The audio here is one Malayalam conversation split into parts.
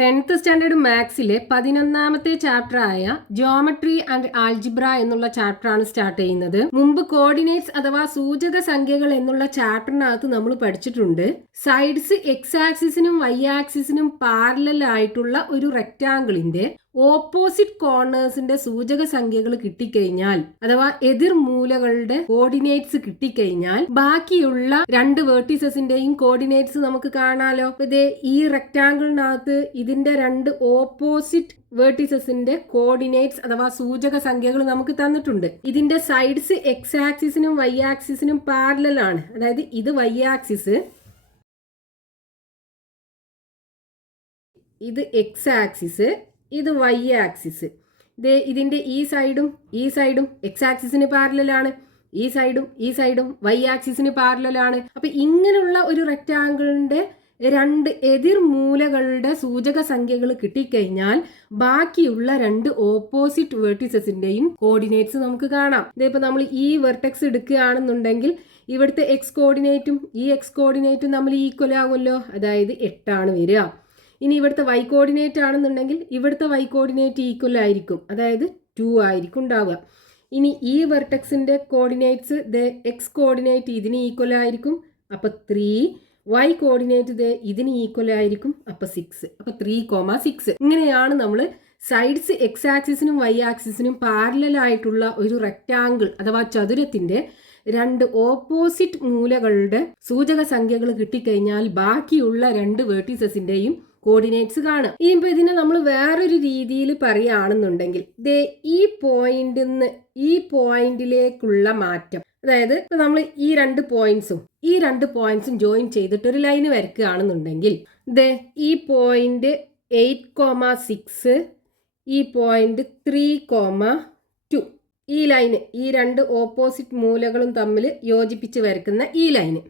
10th സ്റ്റാൻഡേർഡ് മാത്സിലെ 11ാമത്തെ ചാപ്റ്ററായ ജിയോമെട്രി ആൻഡ് ആൾജിബ്ര എന്നുള്ള ചാപ്റ്ററാണ് സ്റ്റാർട്ട് ചെയ്യുന്നത്. മുമ്പ് കോർഡിനേറ്റ്സ് അഥവാ സൂചക സംഖ്യകൾ എന്നുള്ള ചാപ്റ്ററിനകത്ത് നമ്മൾ പഠിച്ചിട്ടുണ്ട്. സൈഡ്സ് എക്സ് ആക്സിസിനും വൈ ആക്സിസിനും പാരലൽ ആയിട്ടുള്ള ഒരു റെക്റ്റാങ്കിളിന്റെ ഓപ്പോസിറ്റ് കോർണേഴ്സിന്റെ സൂചക സംഖ്യകൾ കിട്ടിക്കഴിഞ്ഞാൽ അഥവാ എതിർ മൂലകളുടെ കോർഡിനേറ്റ്സ് കിട്ടിക്കഴിഞ്ഞാൽ ബാക്കിയുള്ള രണ്ട് വേർട്ടീസസിന്റെയും കോർഡിനേറ്റ്സ് നമുക്ക് കാണാലോ. ഇതേ ഈ റെക്റ്റാങ്കിളിനകത്ത് ഇതിന്റെ രണ്ട് ഓപ്പോസിറ്റ് വേർട്ടീസസിന്റെ കോർഡിനേറ്റ്സ് അഥവാ സൂചക സംഖ്യകൾ നമുക്ക് തന്നിട്ടുണ്ട്. ഇതിന്റെ സൈഡ്സ് എക്സ് ആക്സിസിനും വൈ ആക്സിസിനും പാരലൽ ആണ്. അതായത് ഇത് വൈ ആക്സിസ്, ഇത് എക്സ് ആക്സിസ്, ഇത് വൈ ആക്സിസ്. ഇതിന്റെ ഈ സൈഡും എക്സ് ആക്സിസിന് പാരലലാണ്, ഈ സൈഡും വൈ ആക്സിസിന് പാരലലാണ്. അപ്പൊ ഇങ്ങനെയുള്ള ഒരു റെക്റ്റാങ്കിളിന്റെ രണ്ട് എതിർ മൂലകളുടെ സൂചക സംഖ്യകൾ കിട്ടിക്കഴിഞ്ഞാൽ ബാക്കിയുള്ള രണ്ട് ഓപ്പോസിറ്റ് വേർട്ടിസസിന്റെയും കോർഡിനേറ്റ്സ് നമുക്ക് കാണാം. ഇതിപ്പോ നമ്മൾ ഈ വെർട്ടെക്സ് എടുക്കുകയാണെന്നുണ്ടെങ്കിൽ ഇവിടുത്തെ എക്സ് കോർഡിനേറ്റും ഈ എക്സ് കോർഡിനേറ്റും നമ്മൾ ഈക്വൽ ആകുമല്ലോ, അതായത് 8 വരിക. ഇനി ഇവിടുത്തെ വൈ കോർഡിനേറ്റ് ആണെന്നുണ്ടെങ്കിൽ ഇവിടുത്തെ വൈ കോർഡിനേറ്റ് ഈക്വൽ ആയിരിക്കും, അതായത് 2 ആയിരിക്കും ഉണ്ടാവുക. ഇനി ഈ വെർട്ടെക്സിന്റെ കോർഡിനേറ്റ്സ് എക്സ് കോർഡിനേറ്റ് ഇതിന് ഈക്വൽ ആയിരിക്കും, അപ്പൊ 3. വൈ കോർഡിനേറ്റ് ഇതിന് ഈക്വൽ ആയിരിക്കും, അപ്പൊ 6. അപ്പൊ 3,6. ഇങ്ങനെയാണ് നമ്മൾ സൈഡ്സ് എക്സ് ആക്സിസിനും വൈ ആക്സിസിനും പാരലൽ ആയിട്ടുള്ള ഒരു റെക്റ്റാങ്കിൾ അഥവാ ചതുരത്തിന്റെ രണ്ട് ഓപ്പോസിറ്റ് മൂലകളുടെ സൂചക സംഖ്യകൾ കിട്ടിക്കഴിഞ്ഞാൽ ബാക്കിയുള്ള രണ്ട് വേർട്ടീസസിന്റെയും കോർഡിനേറ്റ്സ് കാണുക. ഇനിയിപ്പോ ഇതിനെ നമ്മൾ വേറൊരു രീതിയിൽ പറയുകയാണെന്നുണ്ടെങ്കിൽ ഈ പോയിന്റിന്ന് ഈ പോയിന്റിലേക്കുള്ള മാറ്റം, അതായത് ഇപ്പൊ നമ്മൾ ഈ രണ്ട് പോയിന്റ്സും ജോയിൻ ചെയ്തിട്ട് ഒരു ലൈന് വരയ്ക്കുകയാണെന്നുണ്ടെങ്കിൽ ഈ പോയിന്റ് 8,6, ഈ പോയിന്റ് 3,2, ഈ ലൈന് ഈ രണ്ട് ഓപ്പോസിറ്റ് മൂലകളും തമ്മിൽ യോജിപ്പിച്ച് വരയ്ക്കുന്ന ഈ ലൈന്.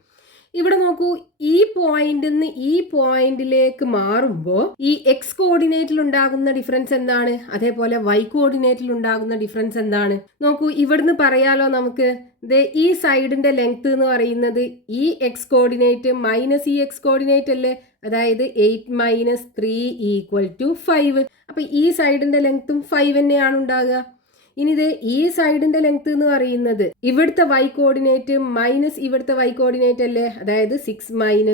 ഇവിടെ നോക്കൂ, ഈ പോയിന്റിൽ നിന്ന് ഈ പോയിന്റിലേക്ക് മാറുമ്പോൾ ഈ എക്സ് കോർഡിനേറ്റിൽ ഉണ്ടാകുന്ന ഡിഫറൻസ് എന്താണ്, അതേപോലെ വൈ കോർഡിനേറ്റിൽ ഉണ്ടാകുന്ന ഡിഫറൻസ് എന്താണ് നോക്കൂ. ഇവിടുന്ന് പറയാലോ നമുക്ക്, ഈ സൈഡിന്റെ ലെങ്ത് എന്ന് പറയുന്നത് ഈ എക്സ് കോർഡിനേറ്റ് മൈനസ് ഈ എക്സ് കോർഡിനേറ്റ് അല്ലേ, അതായത് 8 - 3 = 5. അപ്പൊ ഈ സൈഡിന്റെ ലെങ്ത്തും 5 തന്നെയാണ് ഉണ്ടാകുക. ഇനി ഈ സൈഡിന്റെ ലെങ്ത് എന്ന് പറയുന്നത് ഇവിടുത്തെ വൈ കോർഡിനേറ്റ് മൈനസ് ഇവിടുത്തെ വൈ കോർഡിനേറ്റ് അല്ലേ, അതായത് 6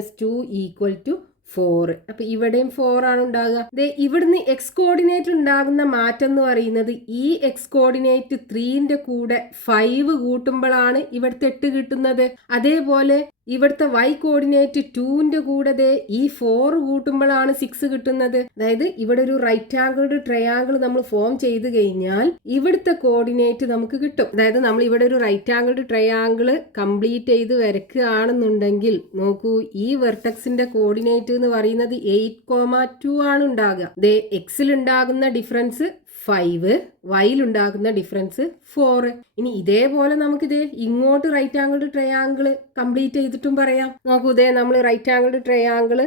- 2 = 4. അപ്പൊ ഇവിടെയും 4 ആണ് ഉണ്ടാകുക. ഇവിടുന്ന് എക്സ് കോർഡിനേറ്റ് ഉണ്ടാകുന്ന മാറ്റം എന്ന് പറയുന്നത് ഈ എക്സ് കോർഡിനേറ്റ് 3ന്റെ കൂടെ 5 കൂട്ടുമ്പോഴാണ് ഇവിടുത്തെ 8 കിട്ടുന്നത്. അതേപോലെ ഇവിടുത്തെ വൈ കോർഡിനേറ്റ് 2ന്റെ കൂടെ ഈ 4 കൂട്ടുമ്പോഴാണ് 6 കിട്ടുന്നത്. അതായത് ഇവിടെ ഒരു റൈറ്റ് ആംഗിൾഡ് ട്രയാങ്കിൾ നമ്മൾ ഫോം ചെയ്ത് കഴിഞ്ഞാൽ ഇവിടുത്തെ കോർഡിനേറ്റ് നമുക്ക് കിട്ടും. അതായത് നമ്മൾ ഇവിടെ ഒരു റൈറ്റ് ആംഗിൾഡ് ട്രയാങ്കിൾ കംപ്ലീറ്റ് ചെയ്ത് വരയ്ക്കുകയാണെന്നുണ്ടെങ്കിൽ നോക്കൂ, ഈ വെർട്ടെക്സിന്റെ കോർഡിനേറ്റ് എന്ന് പറയുന്നത് 8,2 ആണ് ഉണ്ടാകുക. എക്സിൽ ഉണ്ടാകുന്ന ഡിഫറൻസ് 5, വൈയിലുണ്ടാകുന്ന ഡിഫറൻസ് 4. ഇനി ഇതേപോലെ നമുക്കിത് ഇങ്ങോട്ട് റൈറ്റ് ആംഗിൾഡ് ട്രയാങ്കിൾ കംപ്ലീറ്റ് ചെയ്തിട്ടും പറയാം. നോക്കൂ, നമ്മൾ റൈറ്റ് ആംഗിൾഡ് ട്രയാങ്കിൾ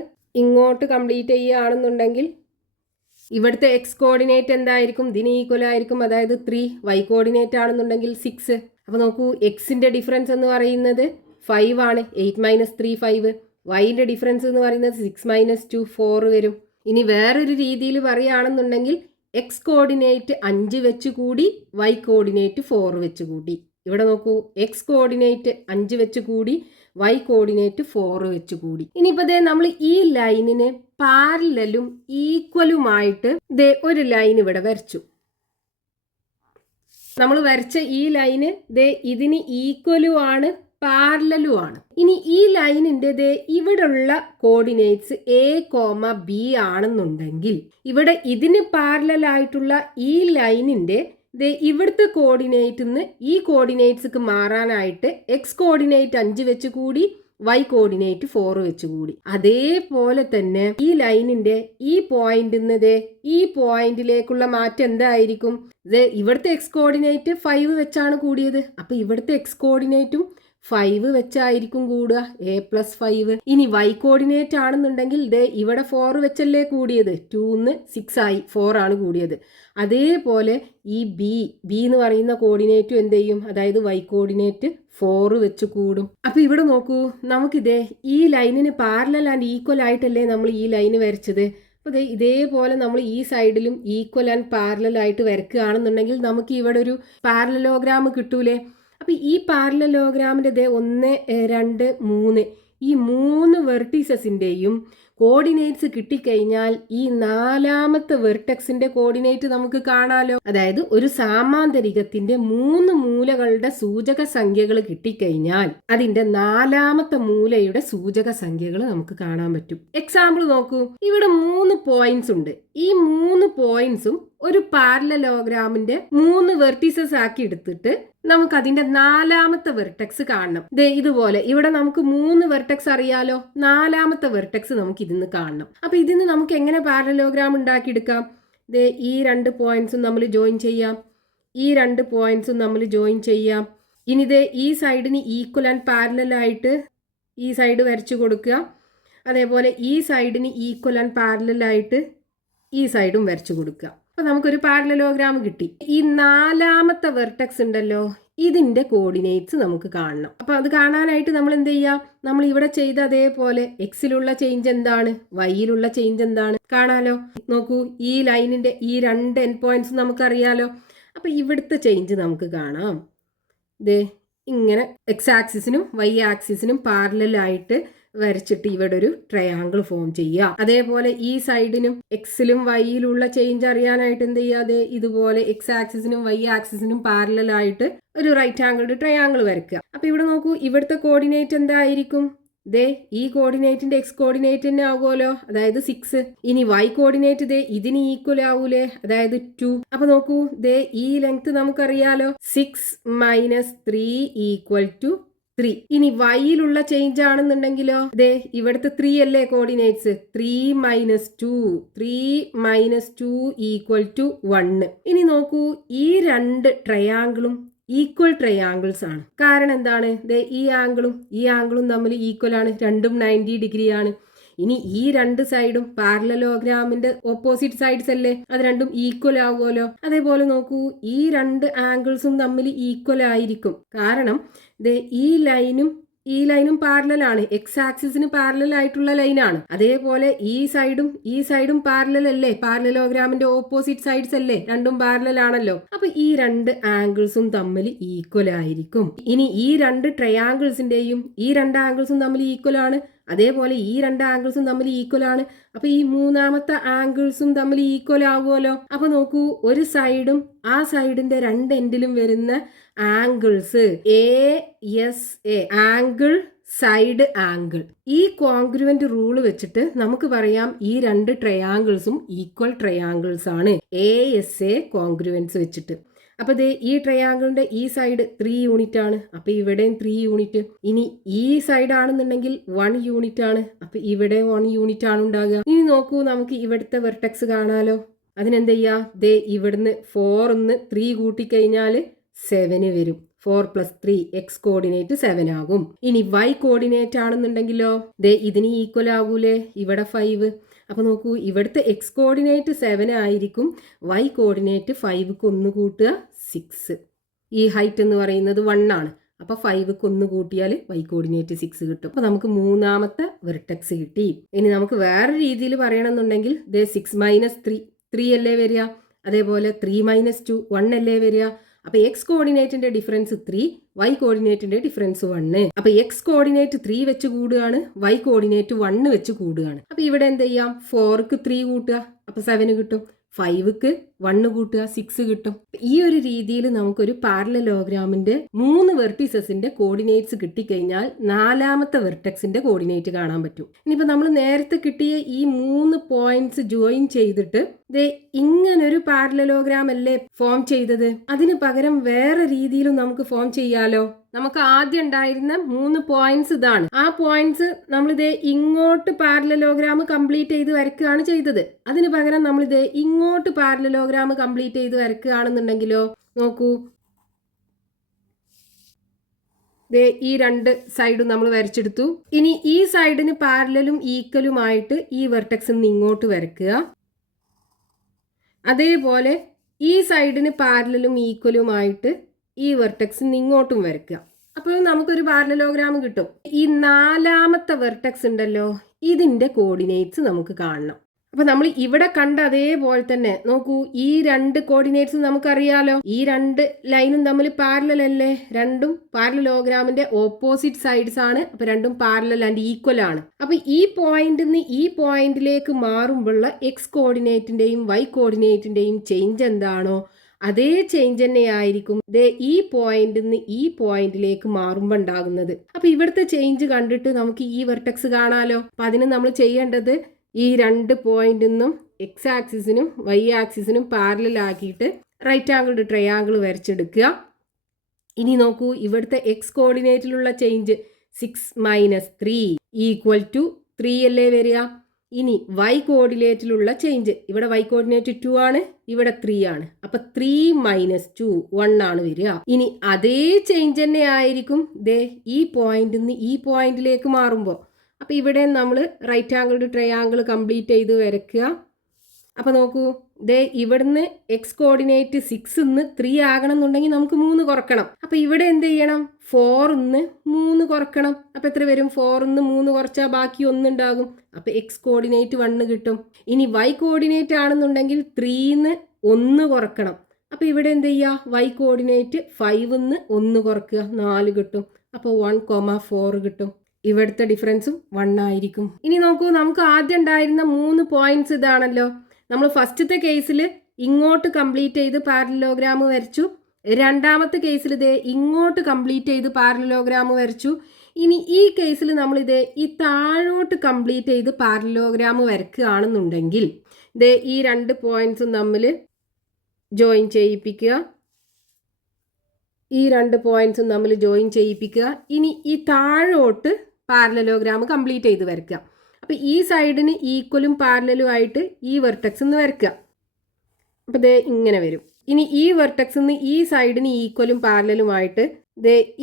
ഇങ്ങോട്ട് കംപ്ലീറ്റ് ചെയ്യുകയാണെന്നുണ്ടെങ്കിൽ ഇവിടുത്തെ എക്സ് കോർഡിനേറ്റ് എന്തായിരിക്കും, ഇതിന് ഈക്വൽ ആയിരിക്കും, അതായത് 3. വൈ കോർഡിനേറ്റ് ആണെന്നുണ്ടെങ്കിൽ 6. അപ്പൊ നോക്കൂ, എക്സിന്റെ ഡിഫറൻസ് എന്ന് പറയുന്നത് 5 ആണ്, 8 - 3 5. വൈന്റെ ഡിഫറൻസ് എന്ന് പറയുന്നത് 6 - 2 4 വരും. ഇനി വേറൊരു രീതിയിൽ പറയുകയാണെന്നുണ്ടെങ്കിൽ എക്സ് കോർഡിനേറ്റ് 5 വെച്ച് കൂടി, വൈ കോർഡിനേറ്റ് 4 വെച്ച് കൂടി. ഇവിടെ നോക്കൂ, എക്സ് കോർഡിനേറ്റ് 5 വെച്ച് കൂടി, വൈ കോർഡിനേറ്റ് 4 വെച്ച് കൂടി. ഇനിയിപ്പോ നമ്മൾ ഈ ലൈനിന് പാരലലും ഈക്വലുമായിട്ട് ഒരു ലൈൻ ഇവിടെ വരച്ചു. നമ്മൾ വരച്ച ഈ ലൈന് ഇതിന് ഈക്വലും ആണ്, പാരലലും ആണ്. ഇനി ഈ ലൈനിന്റെ ഇവിടെയുള്ള കോർഡിനേറ്റ്സ് A, B ആണെന്നുണ്ടെങ്കിൽ ഇവിടെ ഇതിന് പാരലൽ ആയിട്ടുള്ള ഈ ലൈനിന്റെ ഇവിടുത്തെ കോർഡിനേറ്റിന്ന് ഈ കോർഡിനേറ്റ്സ് മാറാനായിട്ട് എക്സ് കോർഡിനേറ്റ് 5 വെച്ച് കൂടി, വൈ കോർഡിനേറ്റ് 4 വെച്ച് കൂടി. അതേപോലെ തന്നെ ഈ ലൈനിന്റെ ഈ പോയിന്റിന്ന് ഈ പോയിന്റിലേക്കുള്ള മാറ്റം എന്തായിരിക്കും, ഇവിടുത്തെ എക്സ് കോർഡിനേറ്റ് 5 വെച്ചാണ് കൂടിയത്, അപ്പൊ ഇവിടുത്തെ എക്സ് കോർഡിനേറ്റും 5 വെച്ചായിരിക്കും കൂടുക, A+5. ഇനി വൈ കോർഡിനേറ്റ് ആണെന്നുണ്ടെങ്കിൽ ഇവിടെ 4 വെച്ചല്ലേ കൂടിയത്, 2 - 6 ആയി, 4 ആണ് കൂടിയത്. അതേപോലെ ഈ ബി എന്ന് പറയുന്ന കോർഡിനേറ്റും എന്ത് ചെയ്യും, അതായത് വൈ കോർഡിനേറ്റ് 4 വെച്ച് കൂടും. അപ്പൊ ഇവിടെ നോക്കൂ, നമുക്കിതേ ഈ ലൈനിന് പാരലൽ ആൻഡ് ഈക്വൽ ആയിട്ടല്ലേ നമ്മൾ ഈ ലൈന് വരച്ചത്. അപ്പോൾ ഇതേപോലെ നമ്മൾ ഈ സൈഡിലും ഈക്വൽ ആൻഡ് പാരലൽ ആയിട്ട് വരയ്ക്കുകയാണെന്നുണ്ടെങ്കിൽ നമുക്ക് ഇവിടെ ഒരു പാരലലോഗ്രാം കിട്ടൂലേ. അപ്പോൾ ഈ പാരലലോഗ്രാമിൻ്റെ 1 2 3 ഈ 3 വെർട്ടീസസിൻ്റെയും കോർഡിനേറ്റ്സ് കിട്ടിക്കഴിഞ്ഞാൽ ഈ 4ാമത്തെ വെർട്ടെക്സിന്റെ കോർഡിനേറ്റ് നമുക്ക് കാണാലോ. അതായത് ഒരു സാമാന്തരികത്തിന്റെ 3 മൂലകളുടെ സൂചക സംഖ്യകൾ കിട്ടിക്കഴിഞ്ഞാൽ അതിന്റെ 4ാമത്തെ മൂലയുടെ സൂചക സംഖ്യകൾ നമുക്ക് കാണാൻ പറ്റും. എക്സാമ്പിൾ നോക്കൂ, ഇവിടെ 3 പോയിന്റ്സ് ഉണ്ട്. ഈ 3 പോയിന്റ്സും ഒരു പാരലലോഗ്രാമിന്റെ 3 വെർട്ടീസസ് ആക്കി എടുത്തിട്ട് നമുക്ക് അതിന്റെ 4ാമത്തെ വെർട്ടെക്സ് കാണണം. ഇതുപോലെ ഇവിടെ നമുക്ക് 3 വെർട്ടെക്സ് അറിയാലോ, 4ാമത്തെ വെർട്ടെക്സ് നമുക്ക് ഇതിന്ന് കാണണം. അപ്പൊ ഇതിന്ന് നമുക്ക് എങ്ങനെ പാരലലോഗ്രാം ഉണ്ടാക്കിയെടുക്കാം? ഈ 2 പോയിന്റ്സും നമ്മൾ ജോയിൻ ചെയ്യാം, ഈ 2 പോയിന്റ്സും നമ്മൾ ജോയിൻ ചെയ്യാം. ഇനി ഈ സൈഡിന് ഈക്വൽ ആൻഡ് പാരലൽ ആയിട്ട് ഈ സൈഡ് വരച്ചു കൊടുക്കുക. അതേപോലെ ഈ സൈഡിന് ഈക്വൽ ആൻഡ് പാരലൽ ആയിട്ട് ഈ സൈഡും വരച്ചു കൊടുക്കുക. അപ്പൊ നമുക്കൊരു പാരലലോഗ്രാം കിട്ടി. ഈ 4ാമത്തെ വെർട്ടെക്സ് ഉണ്ടല്ലോ, ഇതിന്റെ കോർഡിനേറ്റ്സ് നമുക്ക് കാണണം. അപ്പൊ അത് കാണാനായിട്ട് നമ്മൾ എന്ത് ചെയ്യാം? നമ്മൾ ഇവിടെ ചെയ്ത അതേപോലെ എക്സിലുള്ള ചേഞ്ച് എന്താണ്, വൈയിലുള്ള ചേഞ്ച് എന്താണ് കാണാലോ. നോക്കൂ, ഈ ലൈനിന്റെ ഈ 2 എൻഡ് പോയിന്റ്സ് നമുക്കറിയാലോ. അപ്പൊ ഇവിടുത്തെ ചേഞ്ച് നമുക്ക് കാണാം. ഇങ്ങനെ എക്സ് ആക്സിസിനും വൈ ആക്സിസിനും പാരലലായിട്ട് വരച്ചിട്ട് ഇവിടെ ഒരു ട്രയാങ്കിൾ ഫോം ചെയ്യുക. അതേപോലെ ഈ സൈഡിനും എക്സിലും വൈയിലുള്ള ചേഞ്ച് അറിയാനായിട്ട് എന്ത് ചെയ്യാതെ ഇതുപോലെ എക്സ് ആക്സിസിനും വൈ ആക്സിസിനും പാരലലായിട്ട് ഒരു റൈറ്റ് ആംഗിൾഡ് ട്രയാങ്കിൾ വരയ്ക്കുക. അപ്പൊ ഇവിടെ നോക്കൂ, ഇവിടുത്തെ കോർഡിനേറ്റ് എന്തായിരിക്കും? ഈ കോർഡിനേറ്റിന്റെ എക്സ് കോർഡിനേറ്റ് തന്നെ ആകുമല്ലോ, അതായത് 6. ഇനി വൈ കോർഡിനേറ്റ് ഇതിന് ഈക്വൽ ആവൂലേ, അതായത് 2. അപ്പൊ നോക്കൂ, ഈ ലെങ്ത് നമുക്കറിയാലോ, 6 - 3 = 3. ഇനി വൈയിലുള്ള ചേഞ്ച് ആണെന്നുണ്ടെങ്കിലോ, ഇവിടുത്തെ 3 അല്ലേ കോർഡിനേറ്റ്സ്, 3 - 2 = 1. ഇനി നോക്കൂ, ഈ 2 ട്രയാങ്കിളും ഈക്വൽ ട്രയാങ്കിൾസ് ആണ്. കാരണം എന്താണ്? ഈ ആംഗിളും തമ്മിൽ ഈക്വൽ ആണ്, രണ്ടും 90 ഡിഗ്രി ആണ്. ഇനി ഈ 2 സൈഡും പാരലലോഗ്രാമിന്റെ ഓപ്പോസിറ്റ് സൈഡ്സ് അല്ലേ, അത് രണ്ടും ഈക്വൽ ആവുമല്ലോ. അതേപോലെ നോക്കൂ, ഈ 2 ആംഗിൾസും തമ്മിൽ ഈക്വൽ ആയിരിക്കും. കാരണം ഈ ലൈനും പാരലൽ ആണ്, എക്സ് ആക്സിസിന് പാരലൽ ആയിട്ടുള്ള ലൈനാണ്. അതേപോലെ ഈ സൈഡും പാരലൽ അല്ലേ, പാരലലോഗ്രാമിന്റെ ഓപ്പോസിറ്റ് സൈഡ്സ് അല്ലേ, രണ്ടും പാരലൽ ആണല്ലോ. അപ്പൊ ഈ 2 ആംഗിൾസും തമ്മിൽ ഈക്വൽ ആയിരിക്കും. ഇനി ഈ 2 ട്രയാങ്കിൾസിന്റെയും ഈ 2 ആംഗിൾസും തമ്മിൽ ഈക്വൽ ആണ്. അതേപോലെ ഈ 2 ആംഗിൾസും തമ്മിൽ ഈക്വൽ ആണ്. അപ്പൊ ഈ 3ാമത്തെ ആംഗിൾസും തമ്മിൽ ഈക്വൽ ആകുമല്ലോ. അപ്പൊ നോക്കൂ, ഒരു സൈഡും ആ സൈഡിന്റെ 2 എൻഡിലും വരുന്ന angles ASA, angle side angle. ഈ കോൺഗ്രുവന്റ് റൂള് വെച്ചിട്ട് നമുക്ക് പറയാം ഈ 2 ട്രയാങ്കിൾസും ഈക്വൽ ട്രയാങ്കിൾസ് ആണ്, ASA കോൺഗ്രുവൻസ് വെച്ചിട്ട്. അപ്പൊ ഈ ട്രയാങ്കിളിന്റെ ഈ സൈഡ് 3 യൂണിറ്റ് ആണ്, അപ്പൊ ഇവിടെയും 3 യൂണിറ്റ്. ഇനി ഈ സൈഡ് ആണെന്നുണ്ടെങ്കിൽ 1 യൂണിറ്റ് ആണ്, അപ്പൊ ഇവിടെ 1 യൂണിറ്റ് ആണ് ഉണ്ടാകുക. ഇനി നോക്കൂ, നമുക്ക് ഇവിടുത്തെ വെർട്ടെക്സ് കാണാലോ. അതിനെന്ത് ചെയ്യാ, ഇവിടുന്ന് 4 3 കൂട്ടിക്കഴിഞ്ഞാൽ 7 വരും. 4 + 3 എക്സ് കോർഡിനേറ്റ് 7 ആകും. ഇനി വൈ കോർഡിനേറ്റ് ആണെന്നുണ്ടെങ്കിലോ, ഇതിന് ഈക്വൽ ആകൂലേ, ഇവിടെ 5. അപ്പൊ നോക്കൂ, ഇവിടുത്തെ എക്സ് കോർഡിനേറ്റ് 7 ആയിരിക്കും, വൈ കോർഡിനേറ്റ് 5ക്ക് 1 കൂട്ടുക 6. ഈ ഹൈറ്റ് എന്ന് പറയുന്നത് 1 ആണ്. അപ്പൊ 5ക്ക് 1 കൂട്ടിയാൽ വൈ കോർഡിനേറ്റ് 6 കിട്ടും. അപ്പൊ നമുക്ക് 3ാമത്തെ വെർട്ടെക്സ് കിട്ടി. ഇനി നമുക്ക് വേറെ രീതിയിൽ പറയണമെന്നുണ്ടെങ്കിൽ 6 - 3 അല്ലേ വരിക. അതേപോലെ 3 - 2 1 അല്ലേ വരിക. അപ്പൊ എക്സ് കോർഡിനേറ്റിന്റെ ഡിഫറൻസ് 3, വൈ കോർഡിനേറ്റിന്റെ ഡിഫറൻസ് 1. അപ്പൊ എക്സ് കോർഡിനേറ്റ് 3 വെച്ച് കൂടുകയാണ്, വൈ കോർഡിനേറ്റ് 1 വെച്ച് കൂടുകയാണ്. അപ്പൊ ഇവിടെ എന്ത് ചെയ്യാം, 4ക്ക് 3 കൂട്ടുക, അപ്പൊ 7 കിട്ടും. 5ക്ക് 1 കൂട്ടുക, 6 കിട്ടും. ഈ ഒരു രീതിയിൽ നമുക്കൊരു പാരലലോഗ്രാമിന്റെ 3 വെർട്ടിസസിന്റെ കോർഡിനേറ്റ്സ് കിട്ടിക്കഴിഞ്ഞാൽ 4ാമത്തെ വെർട്ടെക്സിന്റെ കോർഡിനേറ്റ് കാണാൻ പറ്റും. ഇനിയിപ്പോ നമ്മൾ നേരത്തെ കിട്ടിയ ഈ 3 പോയിന്റ്സ് ജോയിൻ ചെയ്തിട്ട് ഇങ്ങനൊരു പാരലലോഗ്രാം അല്ലേ ഫോം ചെയ്തത്, അതിന് പകരം വേറെ രീതിയിലും നമുക്ക് ഫോം ചെയ്യാലോ. നമുക്ക് ആദ്യം ഉണ്ടായിരുന്ന 3 പോയിന്റ്സ് ഇതാണ്. ആ പോയിന്റ്സ് നമ്മൾ ഇങ്ങോട്ട് പാരലലോഗ്രാം കംപ്ലീറ്റ് ചെയ്ത് വരയ്ക്കുകയാണ് ചെയ്തത്. അതിന് പകരം നമ്മൾ ഇങ്ങോട്ട് പാരലലോഗ്രാം കംപ്ലീറ്റ് ചെയ്ത് വരയ്ക്കുകയാണെന്നുണ്ടെങ്കിലോ, നോക്കൂ, ഈ 2 സൈഡും നമ്മൾ വരച്ചെടുത്തു. ഇനി ഈ സൈഡിന് പാരലലും ഈക്വലുമായിട്ട് ഈ വെർട്ടെക്സ് ഇങ്ങോട്ട് വരയ്ക്കുക. അതേപോലെ ഈ സൈഡിന് പാരലലും ഈക്വലുമായിട്ട് ഈ വെർട്ടെക്സ് ഇങ്ങോട്ടും വരയ്ക്കുക. അപ്പോൾ നമുക്കൊരു പാരലലോഗ്രാം കിട്ടും. ഈ 4ാമത്തെ വെർട്ടെക്സ് ഉണ്ടല്ലോ, ഇതിന്റെ കോർഡിനേറ്റ്സ് നമുക്ക് കാണണം. അപ്പൊ നമ്മൾ ഇവിടെ കണ്ട അതേപോലെ തന്നെ നോക്കൂ, ഈ രണ്ട് കോർഡിനേറ്റ്സ് നമുക്കറിയാലോ, ഈ രണ്ട് ലൈനും തമ്മിൽ പാരലൽ അല്ലേ, രണ്ടും പാരലലോഗ്രാമിന്റെ ഓപ്പോസിറ്റ് സൈഡ്സ് ആണ്. അപ്പൊ രണ്ടും പാരലൽ ആൻഡ് ഈക്വൽ ആണ്. അപ്പൊ ഈ പോയിന്റിൽ നിന്ന് ഈ പോയിന്റിലേക്ക് മാറുമ്പോഴുള്ള എക്സ് കോർഡിനേറ്റിന്റെയും വൈ കോർഡിനേറ്റിന്റെയും ചേഞ്ച് എന്താണോ അതേ ചേഞ്ച് തന്നെയായിരിക്കും ഈ പോയിന്റിൽ നിന്ന് ഈ പോയിന്റിലേക്ക് മാറുമ്പോൾ ഉണ്ടാകുന്നത്. അപ്പൊ ഇവിടുത്തെ ചേഞ്ച് കണ്ടിട്ട് നമുക്ക് ഈ വെർട്ടെക്സ് കാണാലോ. അപ്പൊ അതിന് നമ്മൾ ചെയ്യേണ്ടത് ഈ രണ്ട് പോയിന്റിൽ നിന്നും എക്സ് ആക്സിസിനും വൈ ആക്സിസിനും പാരലൽ ആക്കിയിട്ട് റൈറ്റ് ആംഗിൾഡ് ട്രയാങ്കിൾ വരച്ചെടുക്കുക. ഇനി നോക്കൂ, ഇവിടുത്തെ എക്സ് കോർഡിനേറ്റിലുള്ള ചേഞ്ച് 6 - 3 = 3 അല്ലേ വരിക. ഇനി വൈ കോർഡിനേറ്റിലുള്ള ചേഞ്ച്, ഇവിടെ വൈ കോർഡിനേറ്റ് 2 ആണ്, ഇവിടെ 3 ആണ്. അപ്പൊ 3 - 2 1 ആണ് വരിക. ഇനി അതേ ചേഞ്ച് തന്നെ ആയിരിക്കും ഈ പോയിന്റിൽ നിന്ന് ഈ പോയിന്റിലേക്ക് മാറുമ്പോൾ. അപ്പൊ ഇവിടെ നമ്മൾ റൈറ്റ് ആംഗിൾഡ് ട്രയാങ്കിൾ കംപ്ലീറ്റ് ചെയ്ത് വരയ്ക്കുക. അപ്പൊ നോക്കൂ, ഇവിടുന്ന് എക്സ് കോർഡിനേറ്റ് 6 ന്ന് 3 ആകണം എന്നുണ്ടെങ്കിൽ നമുക്ക് 3 കുറക്കണം. അപ്പൊ ഇവിടെ എന്ത് ചെയ്യണം, 4 ന്ന് 3 കുറക്കണം. അപ്പൊ എത്ര വരും, 4 ന്ന് 3 കുറച്ചാൽ ബാക്കി 1 ഉണ്ടാകും. അപ്പൊ എക്സ് കോർഡിനേറ്റ് 1 കിട്ടും. ഇനി വൈ കോർഡിനേറ്റ് ആണെന്നുണ്ടെങ്കിൽ 3 ന്ന് 1 കുറക്കണം. അപ്പൊ ഇവിടെ എന്ത് ചെയ്യുക, വൈ കോർഡിനേറ്റ് 5 ന്ന് 1 കുറക്കുക, 4 കിട്ടും. അപ്പോൾ 1,4 കിട്ടും. ഇവിടുത്തെ ഡിഫറൻസും 1 ആയിരിക്കും. ഇനി നോക്കൂ, നമുക്ക് ആദ്യം ഉണ്ടായിരുന്ന 3 പോയിന്റ്സ് ഇതാണല്ലോ. നമ്മൾ ഫസ്റ്റത്തെ കേസിൽ ഇങ്ങോട്ട് കംപ്ലീറ്റ് ചെയ്ത് പാരലലോഗ്രാം വരച്ചു. രണ്ടാമത്തെ കേസിൽ ഇങ്ങോട്ട് കംപ്ലീറ്റ് ചെയ്ത് പാരലലോഗ്രാം വരച്ചു. ഇനി ഈ കേസിൽ നമ്മൾ ഈ താഴോട്ട് കംപ്ലീറ്റ് ചെയ്ത് പാരലലോഗ്രാം വരയ്ക്കുകയാണെന്നുണ്ടെങ്കിൽ ഈ രണ്ട് പോയിന്റ്സും തമ്മിൽ ജോയിൻ ചെയ്യിപ്പിക്കുക. ഈ രണ്ട് പോയിന്റ്സും തമ്മിൽ ജോയിൻ ചെയ്യിപ്പിക്കുക. ഇനി ഈ താഴോട്ട് പാരലലോഗ്രാം കംപ്ലീറ്റ് ചെയ്ത് വരയ്ക്കുക. അപ്പോൾ ഈ സൈഡിന് ഈക്വലും പാരലലും ആയിട്ട് ഈ വെർട്ടെക്സ് നിന്ന് വരയ്ക്കുക. അപ്പോൾ ഇങ്ങനെ വരും. ഇനി ഈ വെർട്ടെക്സ് നിന്ന് ഈ സൈഡിന് ഈക്വലും പാരലലുമായിട്ട്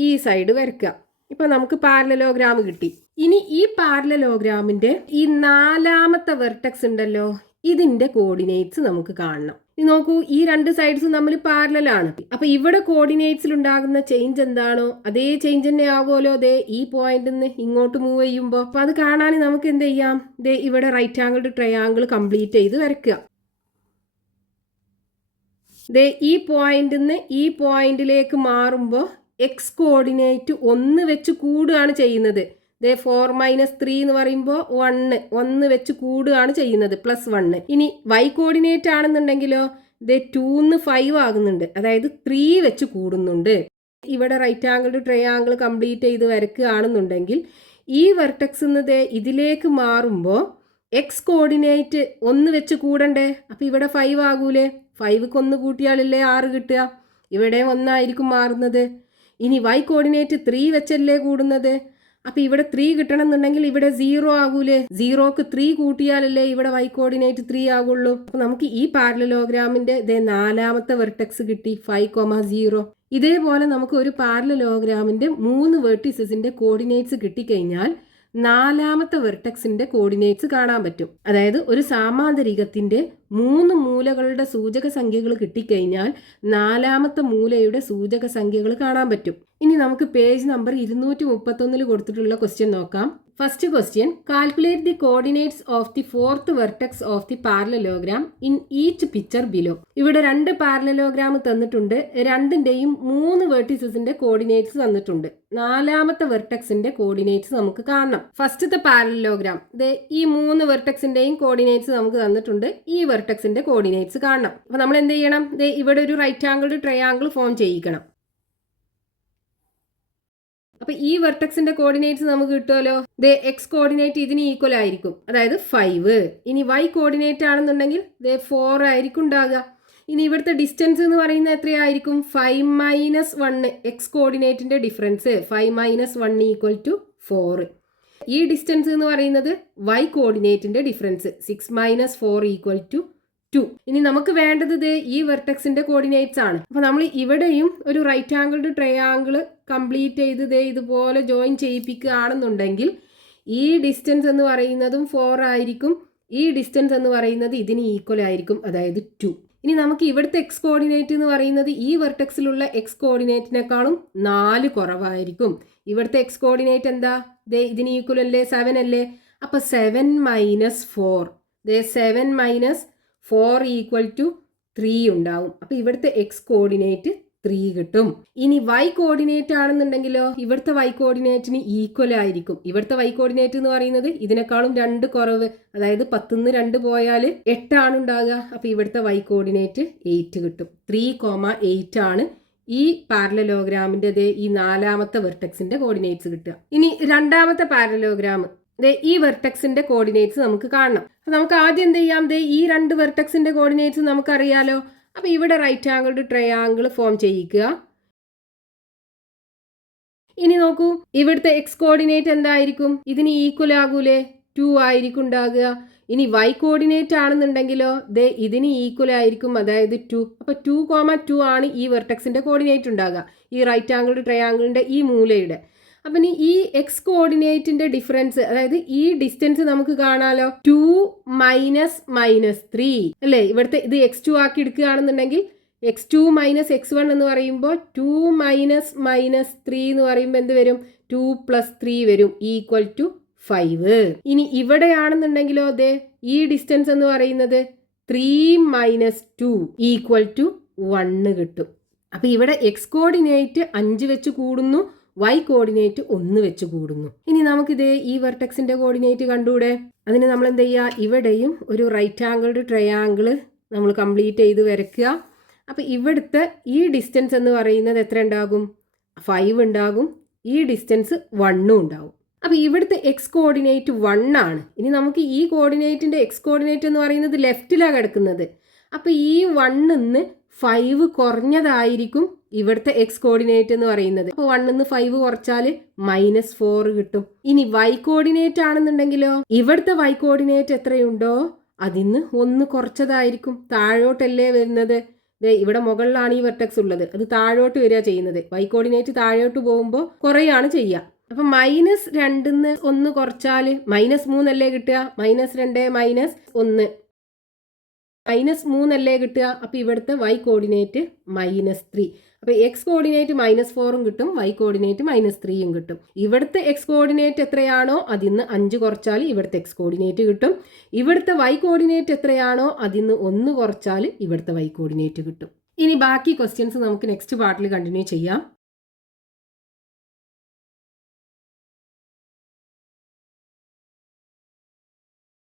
ഈ സൈഡ് വരയ്ക്കുക. ഇപ്പോൾ നമുക്ക് പാരലലോഗ്രാം കിട്ടി. ഇനി ഈ പാരലലോഗ്രാമിന്റെ ഈ നാലാമത്തെ വെർട്ടെക്സ് ഉണ്ടല്ലോ, ഇതിന്റെ കോർഡിനേറ്റ്സ് നമുക്ക് കാണണം. ഇനി നോക്കൂ, ഈ രണ്ട് സൈഡ്സും തമ്മിൽ പാരലലാണ്. അപ്പൊ ഇവിടെ കോർഡിനേറ്റ്സിൽ ഉണ്ടാകുന്ന ചേഞ്ച് എന്താണോ അതേ ചേഞ്ച് തന്നെ ആകുമല്ലോ ഈ പോയിന്റിൽ നിന്ന് ഇങ്ങോട്ട് മൂവ് ചെയ്യുമ്പോൾ. അപ്പൊ അത് കാണാൻ നമുക്ക് എന്ത് ചെയ്യാം, ഇവിടെ റൈറ്റ് ആംഗിൾഡ് ട്രയാങ്കിൾ കംപ്ലീറ്റ് ചെയ്ത് വരയ്ക്കുക. ഈ പോയിന്റിൽ നിന്ന് ഈ പോയിന്റിലേക്ക് മാറുമ്പോൾ എക്സ് കോർഡിനേറ്റ് 1 വെച്ച് കൂടുകയാണ് ചെയ്യുന്നത്. 4 - 3 എന്ന് പറയുമ്പോൾ 1 വെച്ച് കൂടുകയാണ് ചെയ്യുന്നത്, +1. ഇനി വൈ കോർഡിനേറ്റ് ആണെന്നുണ്ടെങ്കിലോ 2 ന്ന് 5 ആകുന്നുണ്ട്, അതായത് 3 വെച്ച് കൂടുന്നുണ്ട്. ഇവിടെ റൈറ്റ് ആംഗിൾഡ് ട്രയാങ്കിൾ കംപ്ലീറ്റ് ചെയ്ത് വരയ്ക്കുകയാണെന്നുണ്ടെങ്കിൽ ഈ വെർട്ടെക്സ് ഇതിലേക്ക് മാറുമ്പോൾ എക്സ് കോർഡിനേറ്റ് 1 വെച്ച് കൂടണ്ടേ. അപ്പം ഇവിടെ 5 ആകൂലേ, 5ക്ക് 1 കൂട്ടിയാലല്ലേ 6 കിട്ടുക. ഇവിടെ 1 ആയിരിക്കും മാറുന്നത്. ഇനി വൈ കോർഡിനേറ്റ് 3 വെച്ചല്ലേ കൂടുന്നത്. അപ്പം ഇവിടെ 3 കിട്ടണം എന്നുണ്ടെങ്കിൽ ഇവിടെ 0 ആകൂലേ, 0ക്ക് 3 കൂട്ടിയാലല്ലേ ഇവിടെ വൈ കോർഡിനേറ്റ് 3 ആകുള്ളൂ. അപ്പം നമുക്ക് ഈ പാരലലോഗ്രാമിന്റെ നാലാമത്തെ വെർട്ടെക്സ് കിട്ടി, 5,0. ഇതേപോലെ നമുക്ക് ഒരു പാരലലോഗ്രാമിന്റെ 3 വെർട്ടിസസിന്റെ കോർഡിനേറ്റ്സ് കിട്ടിക്കഴിഞ്ഞാൽ നാലാമത്തെ വെർട്ടെക്സിന്റെ കോർഡിനേറ്റ്സ് കാണാൻ പറ്റും. അതായത് ഒരു സാമാന്തരികത്തിന്റെ 3 മൂലകളുടെ സൂചക സംഖ്യകൾ കിട്ടിക്കഴിഞ്ഞാൽ നാലാമത്തെ മൂലയുടെ സൂചക സംഖ്യകൾ കാണാൻ പറ്റും. ഇനി നമുക്ക് പേജ് നമ്പർ 231 കൊടുത്തിട്ടുള്ള ക്വസ്റ്റ്യൻ നോക്കാം. First question, calculate the coordinates of the 4th vertex of the parallelogram in each picture below. ഇവിടെ 2 പാരലലോഗ്രാം തന്നിട്ടുണ്ട്, രണ്ടിന്റെയും 3 വെർട്ടിസസിന്റെ കോർഡിനേറ്റ്സ് തന്നിട്ടുണ്ട്. നാലാമത്തെ വെർട്ടെക്സിന്റെ കോർഡിനേറ്റ്സ് നമുക്ക് കാണണം. ഫസ്റ്റത്തെ പാരലലോഗ്രാം ഈ 3 വെർട്ടെക്സിന്റെയും കോർഡിനേറ്റ്സ് നമുക്ക് തന്നിട്ടുണ്ട്. ഈ വെർട്ടെക്സിന്റെ കോർഡിനേറ്റ്സ് കാണണം. അപ്പൊ നമ്മൾ എന്ത് ചെയ്യണം, ഇവിടെ ഒരു റൈറ്റ് ആംഗിൾഡ് ട്രയാങ്കിൾ ഫോം ചെയ്യിക്കണം. അപ്പൊ ഈ വെർട്ടെക്സിന്റെ കോർഡിനേറ്റ്സ് നമുക്ക് കിട്ടുമല്ലോ. എക്സ് കോർഡിനേറ്റ് ഇതിന് ഈക്വൽ ആയിരിക്കും, അതായത് 5. ഇനി വൈ കോർഡിനേറ്റ് ആണെന്നുണ്ടെങ്കിൽ 4 ആയിരിക്കും ഉണ്ടാകുക. ഇനി ഇവിടുത്തെ ഡിസ്റ്റൻസ് എന്ന് പറയുന്നത് എത്രയായിരിക്കും, 5 - 1. എക്സ് കോർഡിനേറ്റിന്റെ ഡിഫറൻസ് 5 - 1 = 4. ഈ ഡിസ്റ്റൻസ് എന്ന് പറയുന്നത് വൈ കോർഡിനേറ്റിന്റെ ഡിഫറൻസ് 6 - 4 = 2. ഇനി നമുക്ക് വേണ്ടത് ഈ വെർട്ടെക്സിന്റെ കോർഡിനേറ്റ്സ് ആണ്. അപ്പൊ നമ്മൾ ഇവിടെയും ഒരു റൈറ്റ് ആംഗിൾഡ് ട്രയാങ്കിൾ കംപ്ലീറ്റ് ചെയ്ത് ഇതുപോലെ ജോയിൻ ചെയ്യിപ്പിക്കുകയാണെന്നുണ്ടെങ്കിൽ ഈ ഡിസ്റ്റൻസ് എന്ന് പറയുന്നതും 4 ആയിരിക്കും, ഈ ഡിസ്റ്റൻസ് എന്ന് പറയുന്നത് ഇതിന് ഈക്വൽ ആയിരിക്കും, അതായത് 2. ഇനി നമുക്ക് ഇവിടുത്തെ എക്സ് കോർഡിനേറ്റ് എന്ന് പറയുന്നത് ഈ വെർട്ടെക്സിലുള്ള എക്സ് കോർഡിനേറ്റിനേക്കാളും 4 കുറവായിരിക്കും. ഇവിടുത്തെ എക്സ് കോർഡിനേറ്റ് എന്താ, ഇതിന് ഈക്വൽ അല്ലേ, 7 അല്ലേ. അപ്പൊ 7 - 4 7 മൈനസ് 4 ഈക്വൽ ടു 3 ഉണ്ടാവും. അപ്പോൾ ഇവിടുത്തെ എക്സ് കോർഡിനേറ്റ് 3 കിട്ടും. ഇനി വൈ കോർഡിനേറ്റ് ആണെന്നുണ്ടെങ്കിലോ ഇവിടുത്തെ വൈ കോർഡിനേറ്റിന് ഈക്വൽ ആയിരിക്കും. ഇവിടുത്തെ വൈ കോർഡിനേറ്റ് എന്ന് പറയുന്നത് ഇതിനേക്കാളും 2 കുറവ്, അതായത് 10ന്ന് 2 പോയാൽ 8 ആണ് ഉണ്ടാകുക. അപ്പോൾ ഇവിടുത്തെ വൈ കോർഡിനേറ്റ് 8 കിട്ടും. 3,8 ആണ് ഈ പാരലലോഗ്രാമിൻ്റെ ഈ 4ാമത്തെ വെർട്ടെക്സിന്റെ കോർഡിനേറ്റ്സ് കിട്ടുക. ഇനി 2ാമത്തെ പാരലലോഗ്രാം, ഈ വെർട്ടെക്സിന്റെ കോർഡിനേറ്റ്സ് നമുക്ക് കാണണം. നമുക്ക് ആദ്യം എന്ത് ചെയ്യാം, ഈ 2 വെർട്ടെക്സിന്റെ കോർഡിനേറ്റ്സ് നമുക്കറിയാലോ. അപ്പോൾ ഇവിടെ റൈറ്റ് ആംഗിൾഡ് ട്രയാങ്കിൾ ഫോം ചെയ്യിക്കുക. ഇനി നോക്കൂ, ഇവിടുത്തെ എക്സ് കോർഡിനേറ്റ് എന്തായിരിക്കും, ഇതിന് ഈക്വൽ ആകൂലേ, 2 ആയിരിക്കും ഉണ്ടാകുക. ഇനി വൈ കോർഡിനേറ്റ് ആണെന്നുണ്ടെങ്കിലോ ഇതിന് ഈക്വൽ ആയിരിക്കും, അതായത് 2. അപ്പോൾ 2,2 ആണ് ഈ വെർട്ടെക്സിന്റെ കോർഡിനേറ്റ് ഉണ്ടാകുക, ഈ റൈറ്റ് ആംഗിൾഡ് ട്രയാങ്കിളിന്റെ ഈ മൂലയുടെ. അപ്പം ഇനി ഈ എക്സ് കോർഡിനേറ്റിന്റെ ഡിഫറൻസ്, അതായത് ഈ ഡിസ്റ്റൻസ് നമുക്ക് കാണാലോ, 2 മൈനസ് -3 അല്ലേ. ഇവിടുത്തെ ഇത് x2 ആക്കി എടുക്കുകയാണെന്നുണ്ടെങ്കിൽ x2 മൈനസ് x1 എന്ന് പറയുമ്പോൾ 2 മൈനസ് -3 എന്ന് പറയുമ്പോൾ എന്ത് വരും, 2 + 3 വരും, ഈക്വൽ ടു 5. ഇനി ഇവിടെയാണെന്നുണ്ടെങ്കിലോ ഈ ഡിസ്റ്റൻസ് എന്ന് പറയുന്നത് 3 മൈനസ് 2 ഈക്വൽ ടു 1 കിട്ടും. അപ്പം ഇവിടെ എക്സ് കോർഡിനേറ്റ് 5 വെച്ച് കൂടുന്നു, വൈ കോർഡിനേറ്റ് 1 വെച്ച് കൂടുന്നു. ഇനി നമുക്കിത് ഈ വെർട്ടെക്സിന്റെ കോർഡിനേറ്റ് കണ്ടൂടെ. അതിന് നമ്മൾ എന്ത് ചെയ്യുക, ഇവിടെയും ഒരു റൈറ്റ് ആംഗിൾഡ് ട്രയാങ്കിൾ നമ്മൾ കംപ്ലീറ്റ് ചെയ്ത് വരയ്ക്കുക. അപ്പോൾ ഇവിടുത്തെ ഈ ഡിസ്റ്റൻസ് എന്ന് പറയുന്നത് എത്ര ഉണ്ടാകും, 5 ഉണ്ടാകും. ഈ ഡിസ്റ്റൻസ് 1 ഉണ്ടാകും. അപ്പോൾ ഇവിടുത്തെ എക്സ് കോർഡിനേറ്റ് 1 ആണ്. ഇനി നമുക്ക് ഈ കോർഡിനേറ്റിന്റെ എക്സ് കോർഡിനേറ്റ് എന്ന് പറയുന്നത് ലെഫ്റ്റിലാണ് കിടക്കുന്നത്. അപ്പോൾ ഈ 1ന്ന് 5 കുറഞ്ഞതായിരിക്കും ഇവിടുത്തെ എക്സ് കോർഡിനേറ്റ് എന്ന് പറയുന്നത്. അപ്പോൾ 1ന്ന് 5 കുറച്ചാൽ -4 കിട്ടും. ഇനി വൈ കോർഡിനേറ്റ് ആണെന്നുണ്ടെങ്കിലോ ഇവിടുത്തെ വൈ കോർഡിനേറ്റ് എത്രയുണ്ടോ അതിന്ന് 1 കുറച്ചതായിരിക്കും, താഴോട്ടല്ലേ വരുന്നത്. ഇവിടെ മുകളിലാണ് ഈ വെർട്ടെക്സ് ഉള്ളത്, അത് താഴോട്ട് വരിക ചെയ്യുന്നത്. വൈ കോർഡിനേറ്റ് താഴോട്ട് പോകുമ്പോൾ കുറയാണ് ചെയ്യുക. അപ്പം -2ന്ന് 1 കുറച്ചാൽ -3 അല്ലേ കിട്ടുക, -2 -1 -3 അല്ലേ കിട്ടുക. അപ്പോൾ ഇവിടുത്തെ വൈ കോർഡിനേറ്റ് -3. അപ്പോൾ എക്സ് കോർഡിനേറ്റ് -4 കിട്ടും, വൈ കോർഡിനേറ്റ് -3 കിട്ടും. ഇവിടുത്തെ എക്സ് കോർഡിനേറ്റ് എത്രയാണോ അതിന്ന് 5 കുറച്ചാൽ ഇവിടുത്തെ എക്സ് കോർഡിനേറ്റ് കിട്ടും. ഇവിടുത്തെ വൈ കോർഡിനേറ്റ് എത്രയാണോ അതിന്ന് 1 കുറച്ചാൽ ഇവിടുത്തെ വൈ കോർഡിനേറ്റ് കിട്ടും. ഇനി ബാക്കി ക്വസ്റ്റ്യൻസ് നമുക്ക് നെക്സ്റ്റ് പാർട്ടിൽ കണ്ടിന്യൂ ചെയ്യാം.